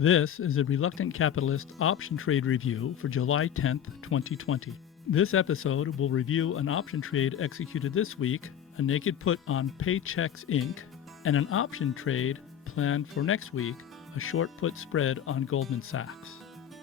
This is a Reluctant Capitalist option trade review for July 10th, 2020. This episode will review an option trade executed this week, a naked put on Paychex Inc., and an option trade planned for next week, a short put spread on Goldman Sachs.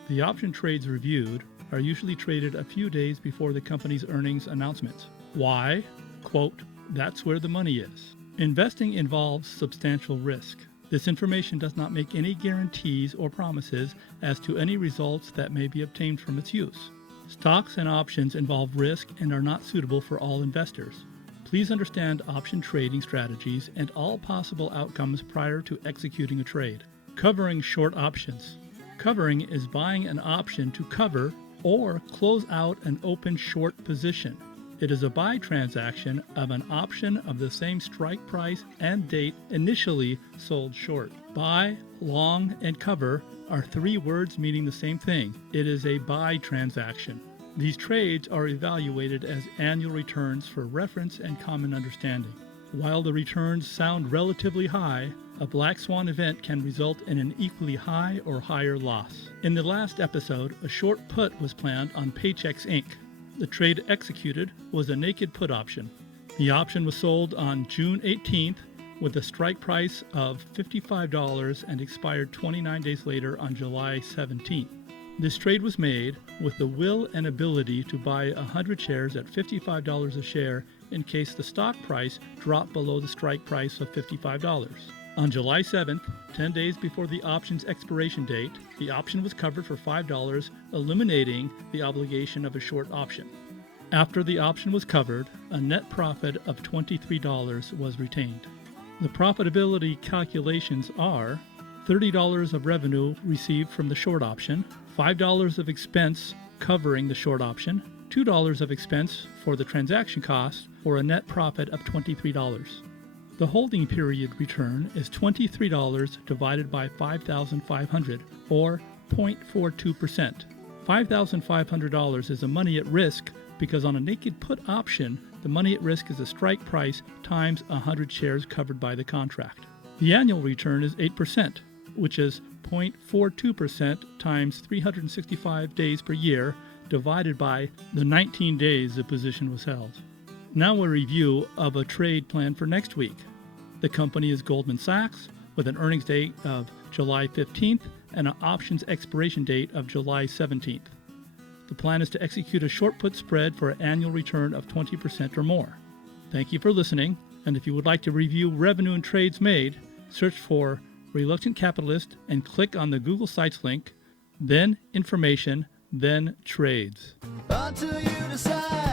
The option trades reviewed are usually traded a few days before the company's earnings announcement. Why? Quote, "That's where the money is." Investing involves substantial risk. This information does not make any guarantees or promises as to any results that may be obtained from its use. Stocks and options involve risk and are not suitable for all investors. Please understand option trading strategies and all possible outcomes prior to executing a trade. Covering short options. Covering is buying an option to cover or close out an open short position. It is a buy transaction of an option of the same strike price and date initially sold short. Buy, long, and cover are three words meaning the same thing. It is a buy transaction. These trades are evaluated as annual returns for reference and common understanding. While the returns sound relatively high, a black swan event can result in an equally high or higher loss. In the last episode, a short put was planned on Paychex Inc. The trade executed was a naked put option. The option was sold on June 18th with a strike price of $55 and expired 29 days later on July 17th. This trade was made with the will and ability to buy 100 shares at $55 a share in case the stock price dropped below the strike price of $55. On July 7th, 10 days before the option's expiration date, the option was covered for $5, eliminating the obligation of a short option. After the option was covered, a net profit of $23 was retained. The profitability calculations are $30 of revenue received from the short option, $5 of expense covering the short option, $2 of expense for the transaction cost, for a net profit of $23. The holding period return is $23 divided by 5,500, or 0.42%. $5,500 is a money at risk because on a naked put option, the money at risk is a strike price times 100 shares covered by the contract. The annual return is 8%, which is 0.42% times 365 days per year divided by the 19 days the position was held. Now a review of a trade plan for next week. The company is Goldman Sachs with an earnings date of July 15th and an options expiration date of July 17th. The plan is to execute a short put spread for an annual return of 20% or more. Thank you for listening, and if you would like to review revenue and trades made, search for Reluctant Capitalist and click on the Google Sites link, then Information, then Trades. Until you decide